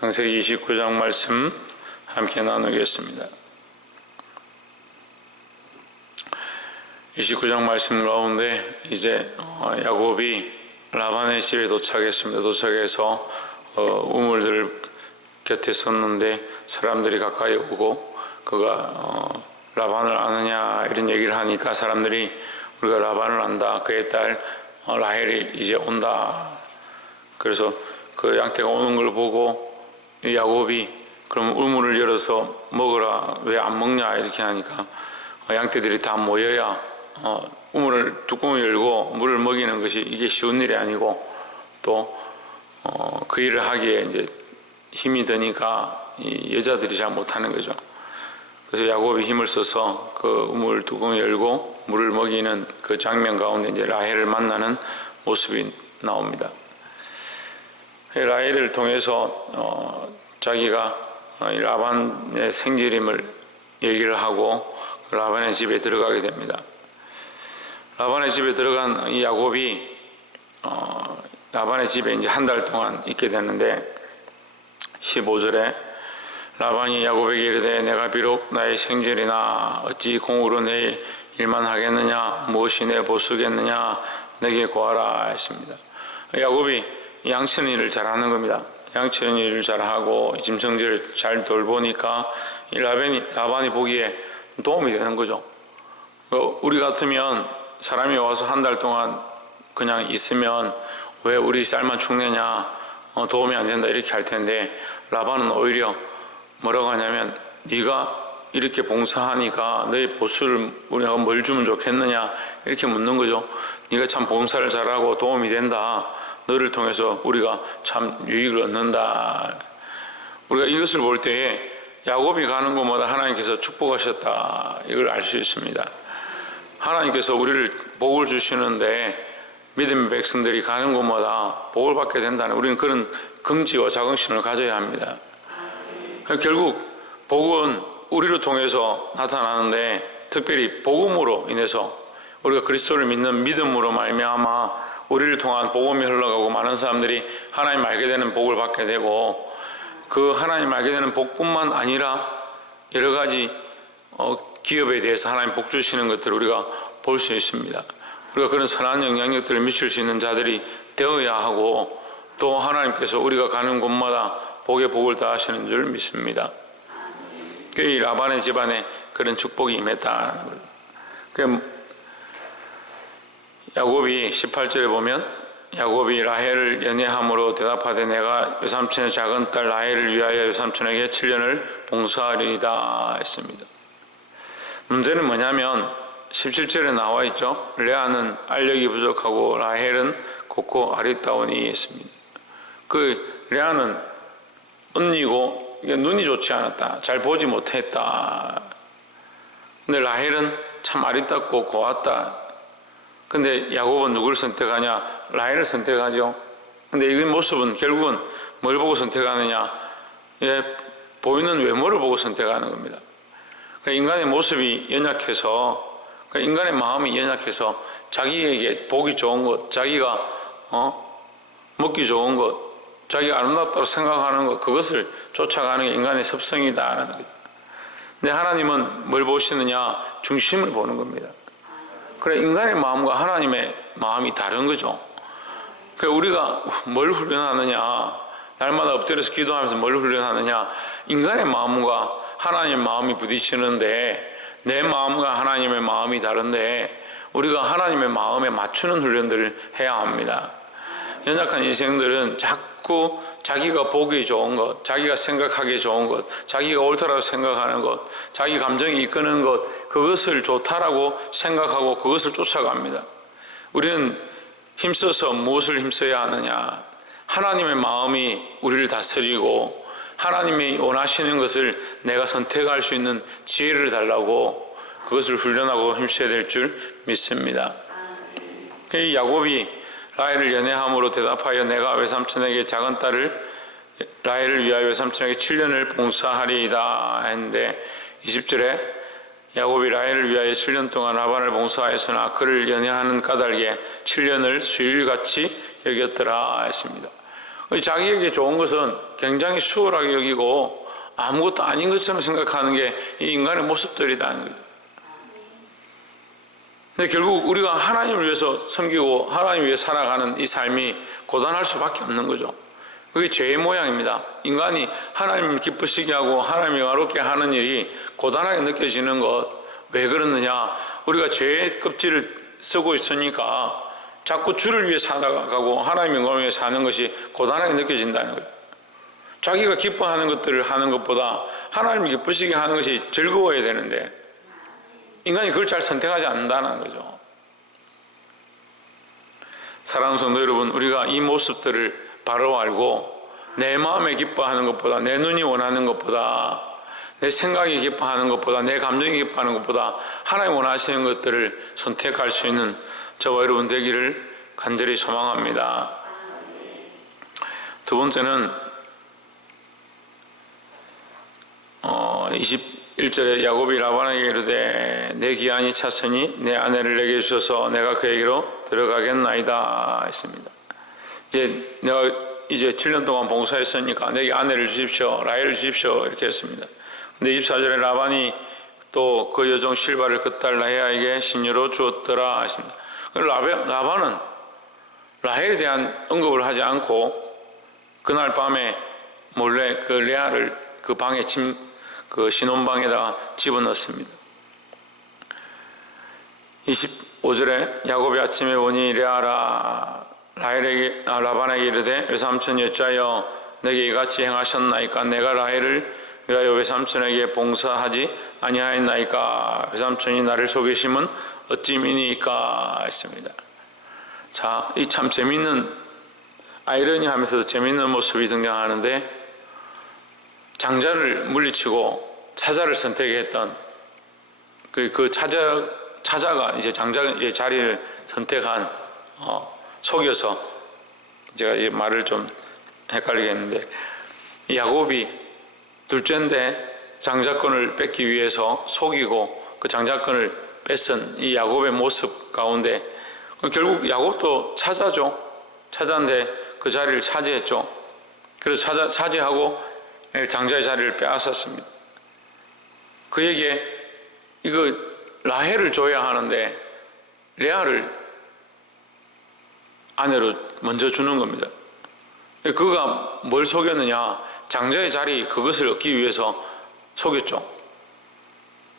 창세기 29장 말씀 함께 나누겠습니다. 29장 말씀 가운데 이제 야곱이 라반의 집에 도착했습니다. 도착해서 우물들 곁에 섰는데 사람들이 가까이 오고 그가 라반을 아느냐 이런 얘기를 하니까 사람들이 우리가 라반을 안다. 그의 딸 라헬이 이제 온다. 그래서 그 양떼가 오는 걸 보고 야곱이 그럼 우물을 열어서 먹으라. 왜 안 먹냐 이렇게 하니까 양떼들이 다 모여야 우물을 뚜껑을 열고 물을 먹이는 것이 이게 쉬운 일이 아니고 또 그 일을 하기에 이제 힘이 드니까 이 여자들이 잘 못하는 거죠. 그래서 야곱이 힘을 써서 그 우물 뚜껑을 열고 물을 먹이는 그 장면 가운데 이제 라헬을 만나는 모습이 나옵니다. 라헬을 통해서 자기가 라반의 생지림을 얘기를 하고 라반의 집에 들어가게 됩니다. 라반의 집에 들어간 이 야곱이 라반의 집에 이제 한 달 동안 있게 되는데 15절에 라반이 야곱에게 이르되 내가 비록 나의 생질이나 어찌 공으로 내 일만 하겠느냐 무엇이 내 보수겠느냐 내게 고하라 했습니다. 야곱이 양치는 일을 잘하는 겁니다. 양치는 일을 잘하고 짐승질을 잘 돌보니까 라반이 보기에 도움이 되는 거죠. 우리 같으면 사람이 와서 한 달 동안 그냥 있으면 왜 우리 쌀만 축내냐 도움이 안 된다 이렇게 할 텐데 라반은 오히려 뭐라고 하냐면 네가 이렇게 봉사하니까 너의 보수를 우리가 뭘 주면 좋겠느냐 이렇게 묻는 거죠. 네가 참 봉사를 잘하고 도움이 된다. 너를 통해서 우리가 참 유익을 얻는다. 우리가 이것을 볼 때에 야곱이 가는 곳마다 하나님께서 축복하셨다 이걸 알 수 있습니다. 하나님께서 우리를 복을 주시는데 믿음의 백성들이 가는 곳마다 복을 받게 된다는 우리는 그런 긍지와 자긍심을 가져야 합니다. 결국 복은 우리를 통해서 나타나는데 특별히 복음으로 인해서 우리가 그리스도를 믿는 믿음으로 말미암아 우리를 통한 복음이 흘러가고 많은 사람들이 하나님 알게 되는 복을 받게 되고 그 하나님 알게 되는 복뿐만 아니라 여러 가지 기업에 대해서 하나님 복 주시는 것들을 우리가 볼 수 있습니다. 우리가 그런 선한 영향력들을 미칠 수 있는 자들이 되어야 하고 또 하나님께서 우리가 가는 곳마다 복의 복을 다하시는 줄 믿습니다. 이 라반의 집안에 그런 축복이 임했다. 야곱이 18절에 보면 야곱이 라헬을 연애함으로 대답하되 내가 외삼촌의 작은 딸 라헬을 위하여 외삼촌에게 7년을 봉사하리이다 했습니다. 문제는 뭐냐면 17절에 나와 있죠. 레아는 알력이 부족하고 라헬은 곱고 아리따우니 했습니다. 그 레아는 언니고 눈이 좋지 않았다. 잘 보지 못했다. 근데 라헬은 참 아리따고 고왔다. 근데 야곱은 누굴 선택하냐? 라헬을 선택하죠. 근데 이 모습은 결국은 뭘 보고 선택하느냐? 보이는 외모를 보고 선택하는 겁니다. 그러니까 인간의 모습이 연약해서 인간의 마음이 연약해서 자기에게 보기 좋은 것, 자기가 먹기 좋은 것, 자기가 아름답다고 생각하는 것 그것을 쫓아가는 게 인간의 습성이다라는 거죠. 근데 하나님은 뭘 보시느냐? 중심을 보는 겁니다. 그래 인간의 마음과 하나님의 마음이 다른 거죠. 그래 우리가 뭘 훈련하느냐? 날마다 엎드려서 기도하면서 뭘 훈련하느냐? 인간의 마음과 하나님의 마음이 부딪히는데 내 마음과 하나님의 마음이 다른데 우리가 하나님의 마음에 맞추는 훈련들을 해야 합니다. 연약한 인생들은 자꾸 자기가 보기 좋은 것, 자기가 생각하기 좋은 것, 자기가 옳다라고 생각하는 것, 자기 감정이 이끄는 것 그것을 좋다라고 생각하고 그것을 쫓아갑니다. 우리는 힘써서 무엇을 힘써야 하느냐? 하나님의 마음이 우리를 다스리고 하나님이 원하시는 것을 내가 선택할 수 있는 지혜를 달라고 그것을 훈련하고 힘써야 될 줄 믿습니다. 야곱이 라헬을 연애함으로 대답하여 내가 외삼촌에게 작은 딸을 라헬을 위하여 외삼촌에게 7년을 봉사하리이다 했는데 20절에 야곱이 라헬을 위하여 7년 동안 라반을 봉사하였으나 그를 연애하는 까닭에 7년을 수일같이 여겼더라 했습니다. 자기에게 좋은 것은 굉장히 수월하게 여기고 아무것도 아닌 것처럼 생각하는 게 이 인간의 모습들이라는 거죠. 근데 결국 우리가 하나님을 위해서 섬기고 하나님을 위해 살아가는 이 삶이 고단할 수밖에 없는 거죠. 그게 죄의 모양입니다. 인간이 하나님을 기쁘시게 하고 하나님을 영화롭게 하는 일이 고단하게 느껴지는 것, 왜 그러느냐? 우리가 죄의 껍질을 쓰고 있으니까 자꾸 주를 위해 살아가고 하나님의 영광을 위해 사는 것이 고단하게 느껴진다는 거예요. 자기가 기뻐하는 것들을 하는 것보다 하나님을 기쁘시게 하는 것이 즐거워야 되는데 인간이 그걸 잘 선택하지 않는다는 거죠. 사랑하는 성도 여러분, 우리가 이 모습들을 바로 알고 내 마음에 기뻐하는 것보다, 내 눈이 원하는 것보다, 내 생각이 기뻐하는 것보다, 내 감정이 기뻐하는 것보다 하나님 원하시는 것들을 선택할 수 있는 저와 여러분 되기를 간절히 소망합니다. 두 번째는 21절에 야곱이 라반에게 이르되 내 기한이 찼으니 내 아내를 내게 주셔서 내가 그에게로 들어가겠나이다 했습니다. 내가 이제 7년 동안 봉사했으니까 내게 아내를 주십시오, 라헬을 주십시오 이렇게 했습니다. 근데 24절에 라반이 또 그 여종 실바를 그 딸 라헬에게 신유로 주었더라 했습니다. 라반은 라헬에 대한 언급을 하지 않고 그날 밤에 몰래 그 레아를 그 방에 그 신혼방에다가 집어넣습니다. 25절에 야곱이 아침에 보니 레아라 라반에게 이르되 외삼촌이 어찌하여 내게 이같이 행하셨나이까? 내가 라헬을 위하여 외삼촌에게 봉사하지 아니하였나이까? 외삼촌이 나를 속이심은 어찌 미니이까? 했습니다. 자, 이 참 재미있는 아이러니하면서도 재미있는 모습이 등장하는데, 장자를 물리치고 차자를 선택했던 그 차자가 이제 장자의 자리를 선택한 속여서, 제가 이 말을 좀 헷갈리겠는데, 야곱이 둘째인데 장자권을 뺏기 위해서 속이고 그 장자권을 뺏은 이 야곱의 모습 가운데 결국 야곱도 차자인데 그 자리를 차지했죠. 그래서 차지하고 장자의 자리를 빼앗았습니다. 그에게 이거 라헬을 줘야 하는데 레아를 아내로 먼저 주는 겁니다. 그가 뭘 속였느냐? 장자의 자리, 그것을 얻기 위해서 속였죠.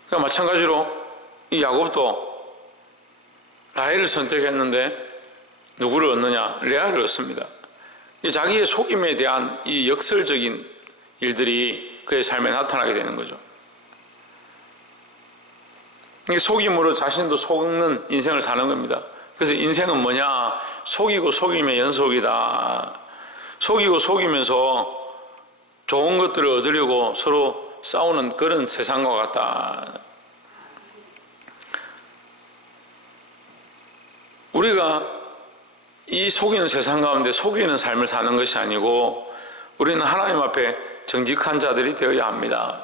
그러니까 마찬가지로 이 야곱도 라헬을 선택했는데 누구를 얻느냐? 레아를 얻습니다. 자기의 속임에 대한 이 역설적인 일들이 그의 삶에 나타나게 되는 거죠. 속임으로 자신도 속는 인생을 사는 겁니다. 그래서 인생은 뭐냐? 속이고 속임의 연속이다. 속이고 속이면서 좋은 것들을 얻으려고 서로 싸우는 그런 세상과 같다. 우리가 이 속이는 세상 가운데 속이는 삶을 사는 것이 아니고 우리는 하나님 앞에 정직한 자들이 되어야 합니다.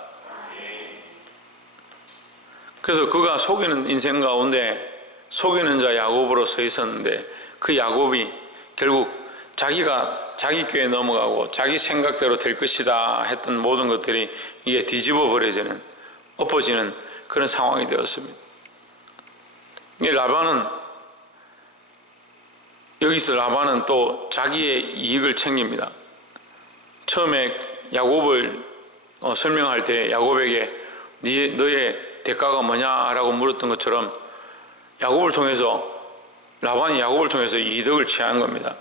그래서 그가 속이는 인생 가운데 속이는 자 야곱으로 서 있었는데, 그 야곱이 결국 자기가 자기 꾀에 넘어가고 자기 생각대로 될 것이다 했던 모든 것들이 이게 뒤집어 버려지는, 엎어지는 그런 상황이 되었습니다. 여기서 라반은 또 자기의 이익을 챙깁니다. 처음에 야곱을 설명할 때 야곱에게 너의 대가가 뭐냐라고 물었던 것처럼 라반이 야곱을 통해서 이득을 취한 겁니다.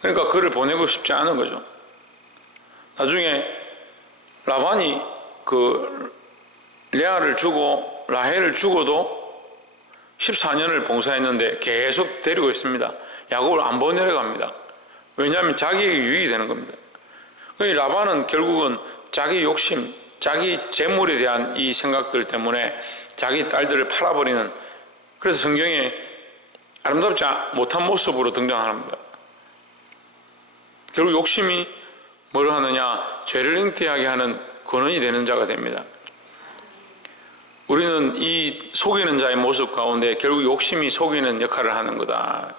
그러니까 그를 보내고 싶지 않은 거죠. 나중에 라반이 그 레아를 주고 라헬을 주고도 14년을 봉사했는데 계속 데리고 있습니다. 야곱을 안 보내려갑니다. 왜냐하면 자기에게 유익이 되는 겁니다. 라반은 결국은 자기 욕심, 자기 재물에 대한 이 생각들 때문에 자기 딸들을 팔아버리는, 그래서 성경에 아름답지 못한 모습으로 등장합니다. 결국 욕심이 뭘 하느냐? 죄를 잉태하게 하는 근원이 되는 자가 됩니다. 우리는 이 속이는 자의 모습 가운데 결국 욕심이 속이는 역할을 하는 거다.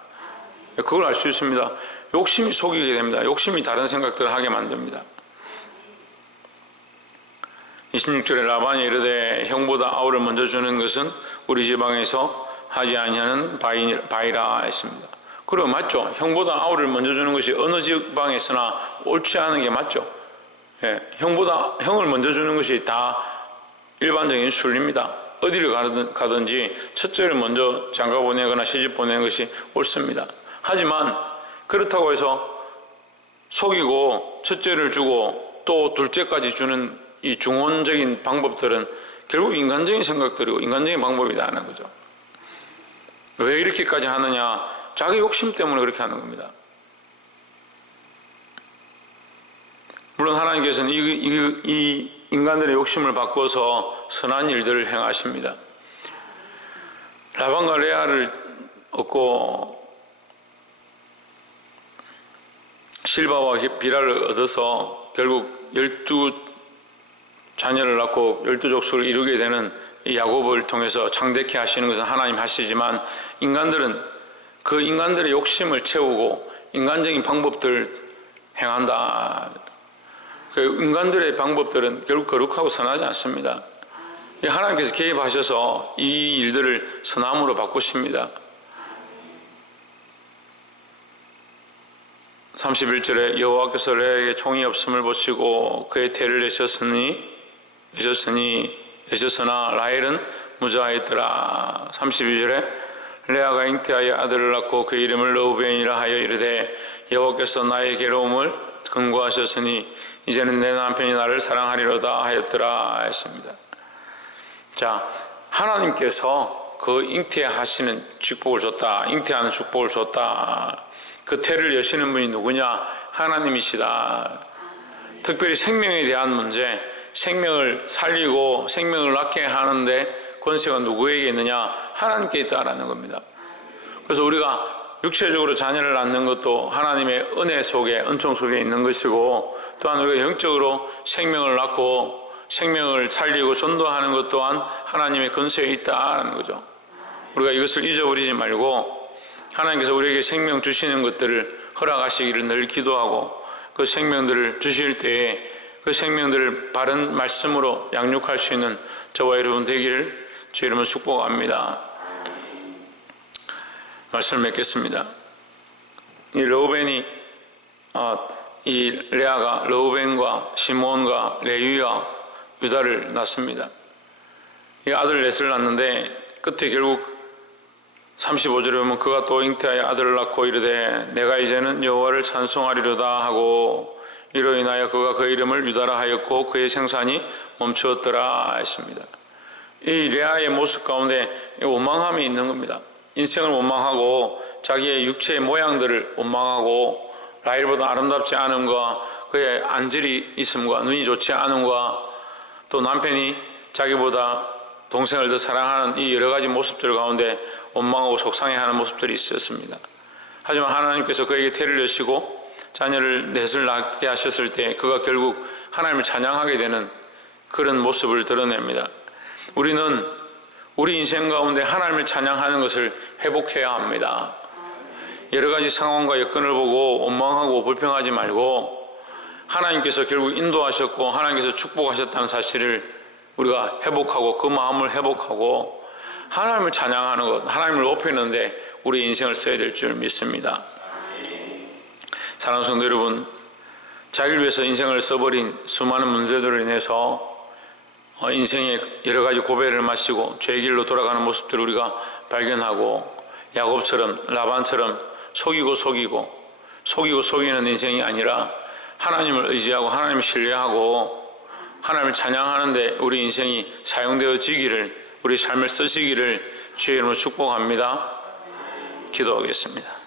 그걸 알 수 있습니다. 욕심이 속이게 됩니다. 욕심이 다른 생각들을 하게 만듭니다. 26절에 라반이 이르되 형보다 아우를 먼저 주는 것은 우리 지방에서 하지 아니하는 바이라 했습니다. 그리고 맞죠. 형보다 아우를 먼저 주는 것이 어느 지방에서나 옳지 않은 게 맞죠. 예, 형을 먼저 주는 것이 다 일반적인 순리입니다. 어디를 가든지 첫째를 먼저 장가 보내거나 시집 보내는 것이 옳습니다. 하지만 그렇다고 해서 속이고 첫째를 주고 또 둘째까지 주는 이 중원적인 방법들은 결국 인간적인 생각들이고 인간적인 방법이다는 거죠. 왜 이렇게까지 하느냐? 자기 욕심 때문에 그렇게 하는 겁니다. 물론 하나님께서는 이 인간들의 욕심을 바꿔서 선한 일들을 행하십니다. 라반과 레아를 얻고 실바와 비라를 얻어서 결국 12자녀를 낳고 12족속을 이루게 되는 이 야곱을 통해서 창대케 하시는 것은 하나님 하시지만 인간들은 그 인간들의 욕심을 채우고 인간적인 방법들을 행한다. 그 인간들의 방법들은 결국 거룩하고 선하지 않습니다. 하나님께서 개입하셔서 이 일들을 선함으로 바꾸십니다. 31절에 여호와께서 레아에게 총이 없음을 보시고 그의 태를 내셨으나 라헬은 무자하였더라. 32절에 레아가 잉태하여 아들을 낳고 그 이름을 르우벤이라 하여 이르되 여호와께서 나의 괴로움을 근고하셨으니 이제는 내 남편이 나를 사랑하리로다 하였더라 했습니다. 자, 하나님께서 그 잉태하시는 축복을 줬다. 잉태하는 축복을 줬다. 그 태를 여시는 분이 누구냐? 하나님이시다. 특별히 생명에 대한 문제, 생명을 살리고 생명을 낳게 하는데 권세가 누구에게 있느냐? 하나님께 있다라는 겁니다. 그래서 우리가 육체적으로 자녀를 낳는 것도 하나님의 은혜 속에, 은총 속에 있는 것이고, 또한 우리가 영적으로 생명을 낳고 생명을 살리고 전도하는 것 또한 하나님의 권세에 있다라는 거죠. 우리가 이것을 잊어버리지 말고 하나님께서 우리에게 생명 주시는 것들을 허락하시기를 늘 기도하고, 그 생명들을 주실 때에 그 생명들을 바른 말씀으로 양육할 수 있는 저와 여러분 되기를 주 이름으로 축복합니다. 말씀을 맺겠습니다. 이 레아가 르우벤과 시몬과 레위와 유다를 낳습니다. 이 아들 넷을 낳는데 끝에 결국 35절에 보면 그가 또 잉태하여 아들을 낳고 이르되 내가 이제는 여호와를 찬송하리로다 하고 이로 인하여 그가 그 이름을 유다라 하였고 그의 생산이 멈추었더라 했습니다. 이 레아의 모습 가운데 원망함이 있는 겁니다. 인생을 원망하고 자기의 육체의 모양들을 원망하고 라헬보다 아름답지 않음과 그의 안질이 있음과 눈이 좋지 않음과 또 남편이 자기보다 동생을 더 사랑하는 이 여러 가지 모습들 가운데 원망하고 속상해하는 모습들이 있었습니다. 하지만 하나님께서 그에게 태를 여시고 자녀를 넷을 낳게 하셨을 때 그가 결국 하나님을 찬양하게 되는 그런 모습을 드러냅니다. 우리는 우리 인생 가운데 하나님을 찬양하는 것을 회복해야 합니다. 여러 가지 상황과 여건을 보고 원망하고 불평하지 말고 하나님께서 결국 인도하셨고 하나님께서 축복하셨다는 사실을 우리가 회복하고 그 마음을 회복하고 하나님을 찬양하는 것, 하나님을 높이는데 우리 인생을 써야 될 줄 믿습니다. 사랑하는 성도 여러분, 자기를 위해서 인생을 써버린 수많은 문제들로 인해서 인생의 여러 가지 고배를 마시고 죄의 길로 돌아가는 모습들을 우리가 발견하고 야곱처럼 라반처럼 속이는 인생이 아니라 하나님을 의지하고 하나님을 신뢰하고 하나님을 찬양하는데 우리 인생이 사용되어지기를, 우리 삶을 쓰시기를 주의 이름으로 축복합니다. 기도하겠습니다.